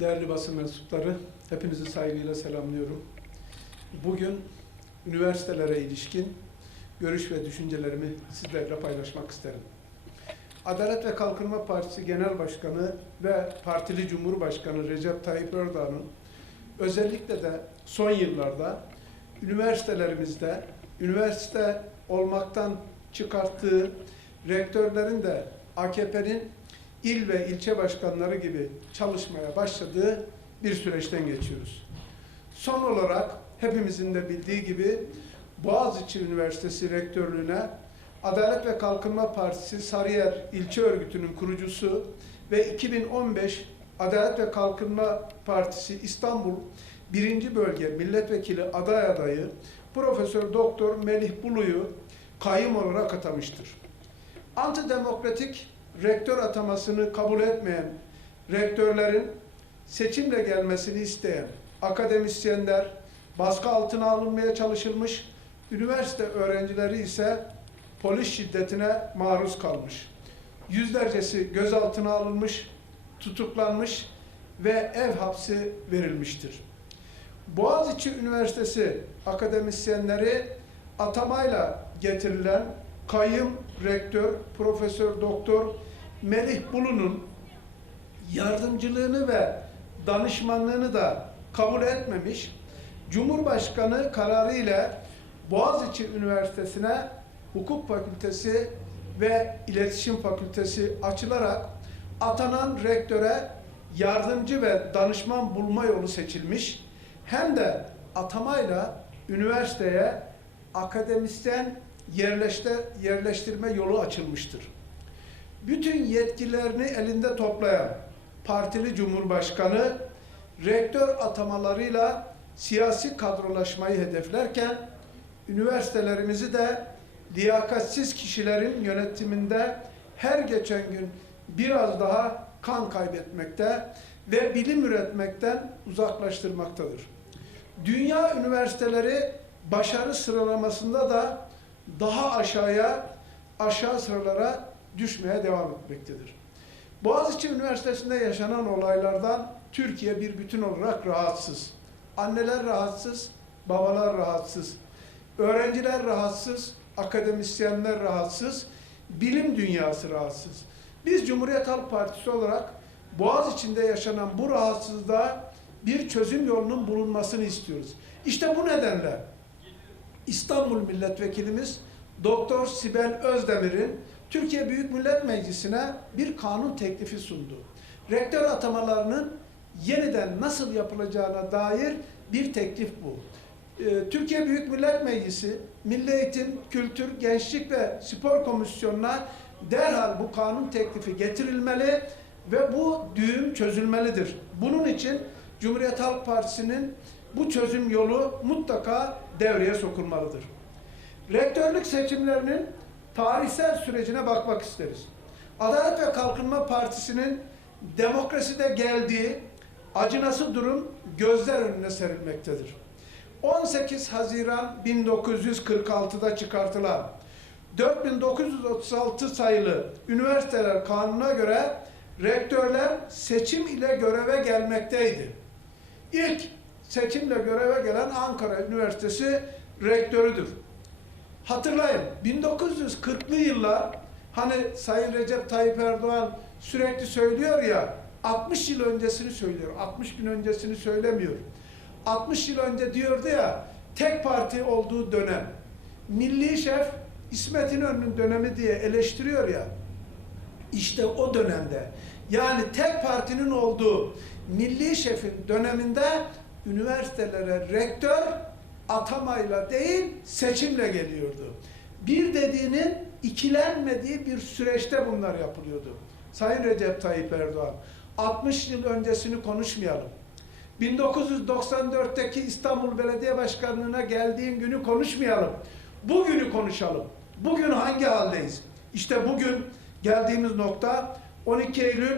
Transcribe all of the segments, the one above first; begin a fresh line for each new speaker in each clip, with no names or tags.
Değerli basın mensupları, hepinizi saygıyla selamlıyorum. Bugün üniversitelere ilişkin görüş ve düşüncelerimi sizlerle paylaşmak isterim. Adalet ve Kalkınma Partisi Genel Başkanı ve Partili Cumhurbaşkanı Recep Tayyip Erdoğan'ın özellikle de son yıllarda üniversitelerimizde üniversite olmaktan çıkarttığı rektörlerin de AKP'nin il ve ilçe başkanları gibi çalışmaya başladığı bir süreçten geçiyoruz. Son olarak hepimizin de bildiği gibi Boğaziçi Üniversitesi Rektörlüğüne Adalet ve Kalkınma Partisi Sarıyer İlçe Örgütü'nün kurucusu ve 2015 Adalet ve Kalkınma Partisi İstanbul 1. Bölge Milletvekili aday adayı Profesör Doktor Melih Bulu'yu kayyum olarak atamıştır. Antidemokratik rektör atamasını kabul etmeyen rektörlerin seçimle gelmesini isteyen akademisyenler baskı altına alınmaya çalışılmış, üniversite öğrencileri ise polis şiddetine maruz kalmış. Yüzlercesi gözaltına alınmış, tutuklanmış ve ev hapsi verilmiştir. Boğaziçi Üniversitesi akademisyenleri atamayla getirilen kayyum rektör Profesör Doktor Melih Bulu'nun yardımcılığını ve danışmanlığını da kabul etmemiş. Cumhurbaşkanı kararı ile Boğaziçi Üniversitesi'ne Hukuk Fakültesi ve İletişim Fakültesi açılarak atanan rektöre yardımcı ve danışman bulma yolu seçilmiş. Hem de atamayla üniversiteye akademisyen yerleştirme yolu açılmıştır. Bütün yetkilerini elinde toplayan partili cumhurbaşkanı rektör atamalarıyla siyasi kadrolaşmayı hedeflerken üniversitelerimizi de liyakatsiz kişilerin yönetiminde her geçen gün biraz daha kan kaybetmekte ve bilim üretmekten uzaklaştırmaktadır. Dünya üniversiteleri başarı sıralamasında da daha aşağıya, aşağı sıralara düşmeye devam etmektedir. Boğaziçi Üniversitesi'nde yaşanan olaylardan Türkiye bir bütün olarak rahatsız. Anneler rahatsız, babalar rahatsız. Öğrenciler rahatsız, akademisyenler rahatsız, bilim dünyası rahatsız. Biz Cumhuriyet Halk Partisi olarak Boğaz içinde yaşanan bu rahatsızlığa bir çözüm yolunun bulunmasını istiyoruz. İşte bu nedenle İstanbul Milletvekilimiz Doktor Sibel Özdemir'in Türkiye Büyük Millet Meclisi'ne bir kanun teklifi sundu. Rektör atamalarının yeniden nasıl yapılacağına dair bir teklif bu. Ee, Türkiye Büyük Millet Meclisi, Milli Eğitim, Kültür, Gençlik ve Spor Komisyonu'na derhal bu kanun teklifi getirilmeli ve bu düğüm çözülmelidir. Bunun için Cumhuriyet Halk Partisi'nin bu çözüm yolu mutlaka devreye sokulmalıdır. Rektörlük seçimlerinin tarihsel sürecine bakmak isteriz. Adalet ve Kalkınma Partisi'nin demokraside geldiği acınası durum gözler önüne serilmektedir. 18 Haziran 1946'da çıkartılan 4936 sayılı Üniversiteler Kanunu'na göre rektörler seçim ile göreve gelmekteydi. İlk seçimle göreve gelen Ankara Üniversitesi rektörüdür. Hatırlayın 1940'lı yıllar hani Sayın Recep Tayyip Erdoğan sürekli söylüyor ya 60 yıl öncesini söylüyor. 60 gün öncesini söylemiyor. 60 yıl önce diyordu ya tek parti olduğu dönem. Milli şef İsmet İnönü'nün dönemi diye eleştiriyor ya. İşte o dönemde yani tek partinin olduğu milli şefin döneminde üniversitelere rektör atamayla değil seçimle geliyordu. Bir dediğinin ikilenmediği bir süreçte bunlar yapılıyordu. Sayın Recep Tayyip Erdoğan 60 yıl öncesini konuşmayalım. 1994'teki İstanbul Belediye Başkanlığı'na geldiğim günü konuşmayalım. Bugünü konuşalım. Bugün hangi haldeyiz? İşte bugün geldiğimiz nokta 12 Eylül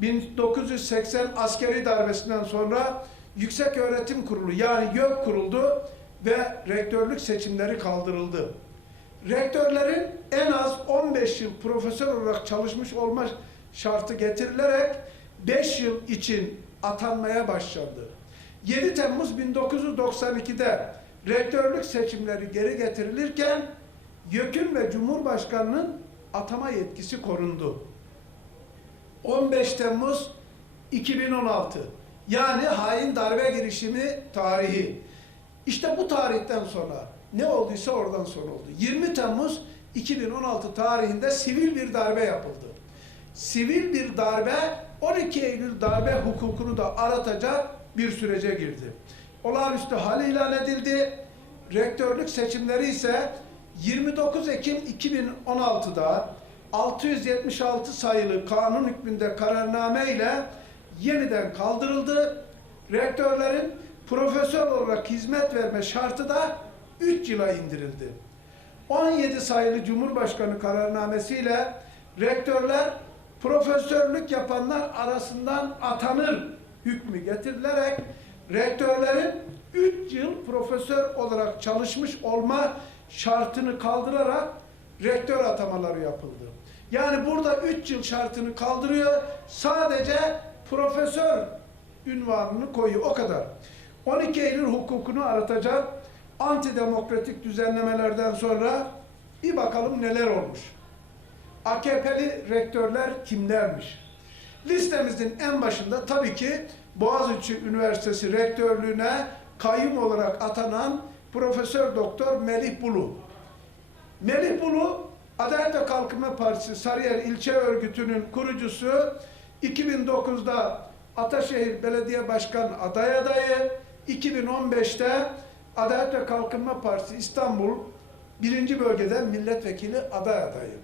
1980 askeri darbesinden sonra Yüksek Öğretim Kurulu yani YÖK kuruldu ve rektörlük seçimleri kaldırıldı. Rektörlerin en az 15 yıl profesör olarak çalışmış olma şartı getirilerek 5 yıl için atanmaya başlandı. 7 Temmuz 1992'de rektörlük seçimleri geri getirilirken YÖK'ün ve Cumhurbaşkanı'nın atama yetkisi korundu. 15 Temmuz 2016 yani hain darbe girişimi tarihi. İşte bu tarihten sonra ne olduysa oradan sonra oldu. 20 Temmuz 2016 tarihinde sivil bir darbe yapıldı. Sivil bir darbe 12 Eylül darbe hukukunu da aratacak bir sürece girdi. Olağanüstü hal ilan edildi. Rektörlük seçimleri ise 29 Ekim 2016'da 676 sayılı kanun hükmünde kararname ile yeniden kaldırıldı. Rektörlerin profesör olarak hizmet verme şartı da 3 yıla indirildi. 17 sayılı Cumhurbaşkanı kararnamesiyle rektörler profesörlük yapanlar arasından atanır hükmü getirilerek rektörlerin 3 yıl profesör olarak çalışmış olma şartını kaldırarak rektör atamaları yapıldı. Yani burada 3 yıl şartını kaldırıyor. Sadece profesör ünvanını koyuyor. O kadar. 12 Eylül hukukunu aratacak antidemokratik düzenlemelerden sonra bir bakalım neler olmuş. AKP'li rektörler kimlermiş? Listemizin en başında tabii ki Boğaziçi Üniversitesi rektörlüğüne kayyum olarak atanan Profesör Doktor Melih Bulu. Melih Bulu Adalet ve Kalkınma Partisi Sarıyer İlçe Örgütü'nün kurucusu 2009'da Ataşehir Belediye Başkan aday adayı 2015'te Adalet ve Kalkınma Partisi İstanbul birinci bölgeden milletvekili aday adayı.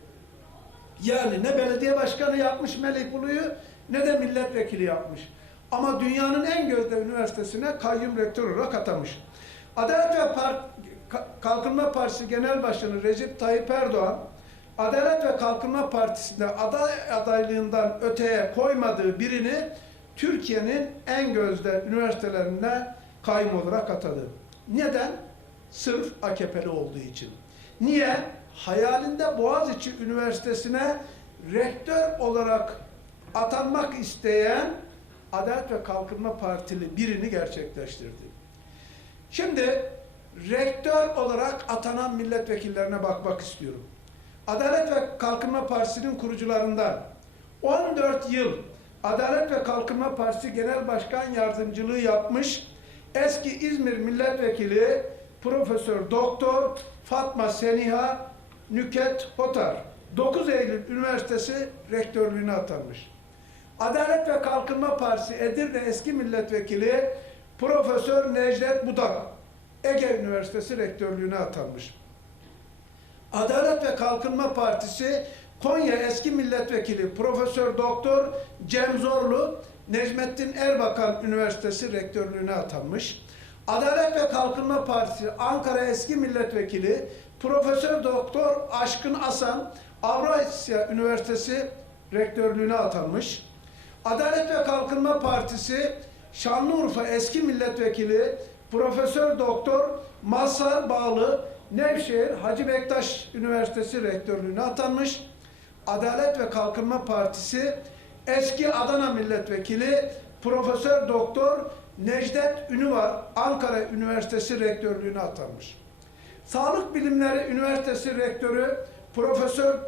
Yani ne belediye başkanı yapmış Melih Bulu'yu ne de milletvekili yapmış. Ama dünyanın en gözde üniversitesine kayyum rektör olarak atamış. Adalet ve Par- Ka- Kalkınma Partisi Genel Başkanı Recep Tayyip Erdoğan, Adalet ve Kalkınma Partisi'nde aday adaylığından öteye koymadığı birini Türkiye'nin en gözde üniversitelerine kayyum olarak atadı. Neden? Sırf AKP'li olduğu için. Niye? Hayalinde Boğaziçi Üniversitesi'ne rektör olarak atanmak isteyen Adalet ve Kalkınma Partili birini gerçekleştirdi. Şimdi rektör olarak atanan milletvekillerine bakmak istiyorum. Adalet ve Kalkınma Partisi'nin kurucularından 14 yıl Adalet ve Kalkınma Partisi Genel Başkan Yardımcılığı yapmış eski İzmir Milletvekili Profesör Doktor Fatma Seniha Nüket Hotar 9 Eylül Üniversitesi rektörlüğüne atanmış. Adalet ve Kalkınma Partisi Edirne eski milletvekili Profesör Necdet Budak Ege Üniversitesi rektörlüğüne atanmış. Adalet ve Kalkınma Partisi Konya eski milletvekili Profesör Doktor Cem Zorlu Necmettin Erbakan Üniversitesi rektörlüğüne atanmış. Adalet ve Kalkınma Partisi Ankara eski milletvekili Profesör Doktor Aşkın Asan Avrasya Üniversitesi rektörlüğüne atanmış. Adalet ve Kalkınma Partisi Şanlıurfa eski milletvekili Profesör Doktor Mazhar Bağlı Nevşehir Hacı Bektaş Üniversitesi rektörlüğüne atanmış. Adalet ve Kalkınma Partisi eski Adana milletvekili Profesör Doktor Necdet Ünüvar Ankara Üniversitesi rektörlüğüne atanmış. Sağlık Bilimleri Üniversitesi rektörü Profesör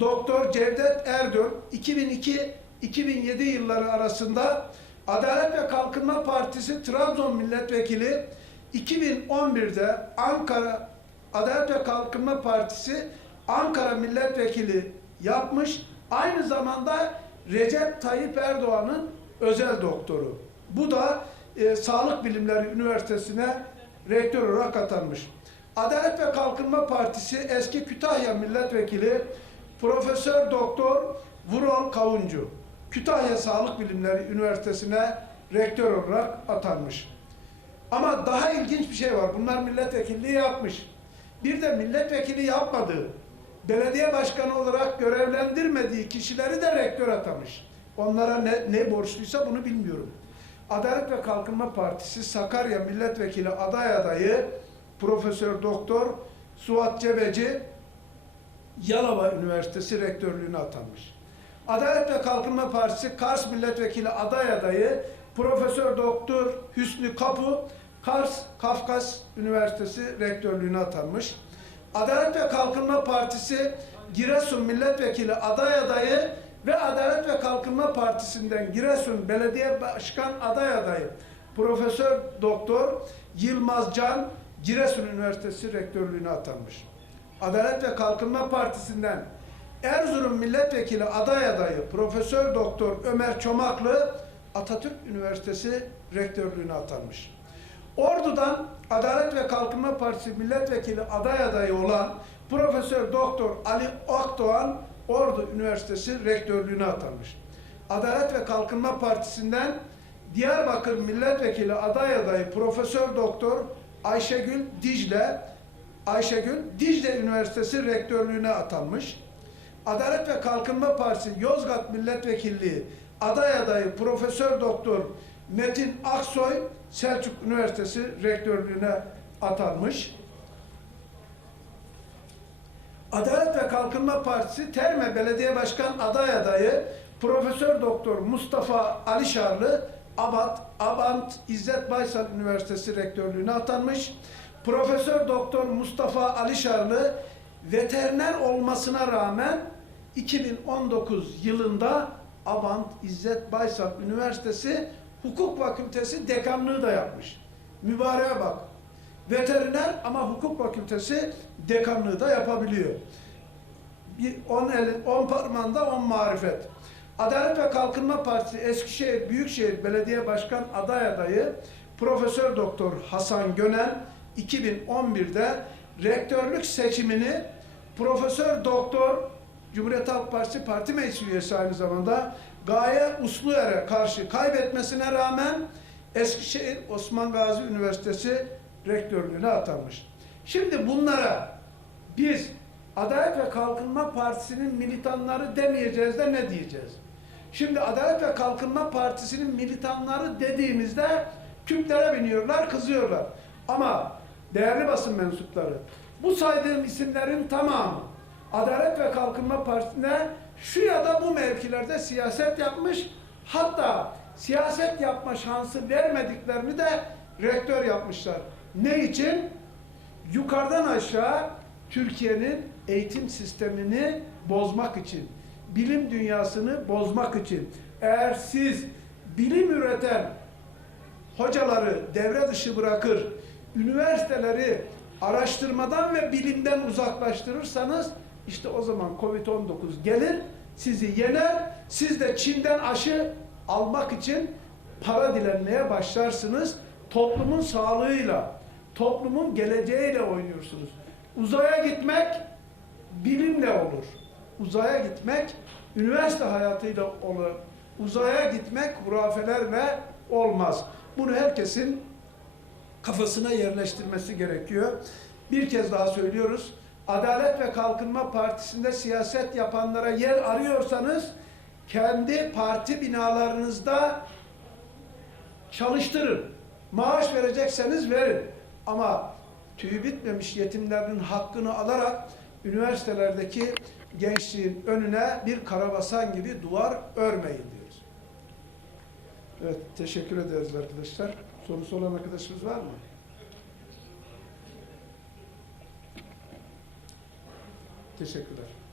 Doktor Cevdet Erdöl 2002-2007 yılları arasında Adalet ve Kalkınma Partisi Trabzon Milletvekili 2011'de Ankara Adalet ve Kalkınma Partisi Ankara Milletvekili yapmış. Aynı zamanda Recep Tayyip Erdoğan'ın özel doktoru. Bu da e, Sağlık Bilimleri Üniversitesi'ne rektör olarak atanmış. Adalet ve Kalkınma Partisi eski Kütahya Milletvekili Profesör Doktor Vural Kavuncu. Kütahya Sağlık Bilimleri Üniversitesi'ne rektör olarak atanmış. Ama daha ilginç bir şey var. Bunlar milletvekilliği yapmış. Bir de milletvekili yapmadığı, belediye başkanı olarak görevlendirmediği kişileri de rektör atamış. Onlara ne, ne borçluysa bunu bilmiyorum. Adalet ve Kalkınma Partisi Sakarya Milletvekili aday adayı Profesör Doktor Suat Cebeci Yalova Üniversitesi rektörlüğüne atanmış. Adalet ve Kalkınma Partisi Kars Milletvekili aday adayı Profesör Doktor Hüsnü Kapu Kars Kafkas Üniversitesi rektörlüğüne atanmış. Adalet ve Kalkınma Partisi Giresun Milletvekili aday adayı ve Adalet ve Kalkınma Partisi'nden Giresun Belediye Başkan aday adayı Profesör Doktor Yılmaz Can Giresun Üniversitesi rektörlüğüne atanmış. Adalet ve Kalkınma Partisi'nden Erzurum Milletvekili aday adayı Profesör Doktor Ömer Çomaklı Atatürk Üniversitesi rektörlüğüne atanmış. Ordu'dan Adalet ve Kalkınma Partisi milletvekili aday adayı olan Profesör Doktor Ali Akdoğan Ordu Üniversitesi rektörlüğüne atanmış. Adalet ve Kalkınma Partisi'nden Diyarbakır milletvekili aday adayı Profesör Doktor Ayşegül Dicle Ayşegül Dicle Üniversitesi rektörlüğüne atanmış. Adalet ve Kalkınma Partisi Yozgat Milletvekilliği aday adayı Profesör Doktor Metin Aksoy Selçuk Üniversitesi rektörlüğüne atanmış. Adalet ve Kalkınma Partisi Terme Belediye Başkan aday adayı Profesör Doktor Mustafa Alişarlı Abant, Abant İzzet Baysal Üniversitesi rektörlüğüne atanmış. Profesör Doktor Mustafa Alişarlı veteriner olmasına rağmen 2019 yılında Abant İzzet Baysal Üniversitesi Hukuk Fakültesi dekanlığı da yapmış. Mübareğe bak. Veteriner ama hukuk fakültesi dekanlığı da yapabiliyor. Bir on, elin, on parmağında on marifet. Adalet ve Kalkınma Partisi Eskişehir Büyükşehir Belediye Başkan aday adayı Profesör Doktor Hasan Gönen 2011'de rektörlük seçimini Profesör Doktor Cumhuriyet Halk Partisi Parti Meclis üyesi aynı zamanda Gaye Usluer'e karşı kaybetmesine rağmen Eskişehir Osman Gazi Üniversitesi rektörlüğüne atanmış. Şimdi bunlara biz Adalet ve Kalkınma Partisi'nin militanları demeyeceğiz de ne diyeceğiz? Şimdi Adalet ve Kalkınma Partisi'nin militanları dediğimizde küplere biniyorlar, kızıyorlar. Ama değerli basın mensupları, bu saydığım isimlerin tamamı Adalet ve Kalkınma Partisi'ne şu ya da bu mevkilerde siyaset yapmış, hatta siyaset yapma şansı vermediklerini de rektör yapmışlar. Ne için? Yukarıdan aşağı Türkiye'nin eğitim sistemini bozmak için, bilim dünyasını bozmak için. Eğer siz bilim üreten hocaları devre dışı bırakır, üniversiteleri araştırmadan ve bilimden uzaklaştırırsanız işte o zaman Covid-19 gelir, sizi yener, siz de Çin'den aşı almak için para dilenmeye başlarsınız. Toplumun sağlığıyla, toplumun geleceğiyle oynuyorsunuz. Uzaya gitmek bilimle olur. Uzaya gitmek üniversite hayatıyla olur. Uzaya gitmek hurafelerle olmaz. Bunu herkesin kafasına yerleştirmesi gerekiyor. Bir kez daha söylüyoruz. Adalet ve Kalkınma Partisi'nde siyaset yapanlara yer arıyorsanız kendi parti binalarınızda çalıştırın. Maaş verecekseniz verin. Ama tüyü bitmemiş yetimlerin hakkını alarak üniversitelerdeki gençliğin önüne bir karabasan gibi duvar örmeyin diyoruz. Evet, teşekkür ederiz arkadaşlar. Sorusu olan arkadaşımız var mı? Teşekkürler.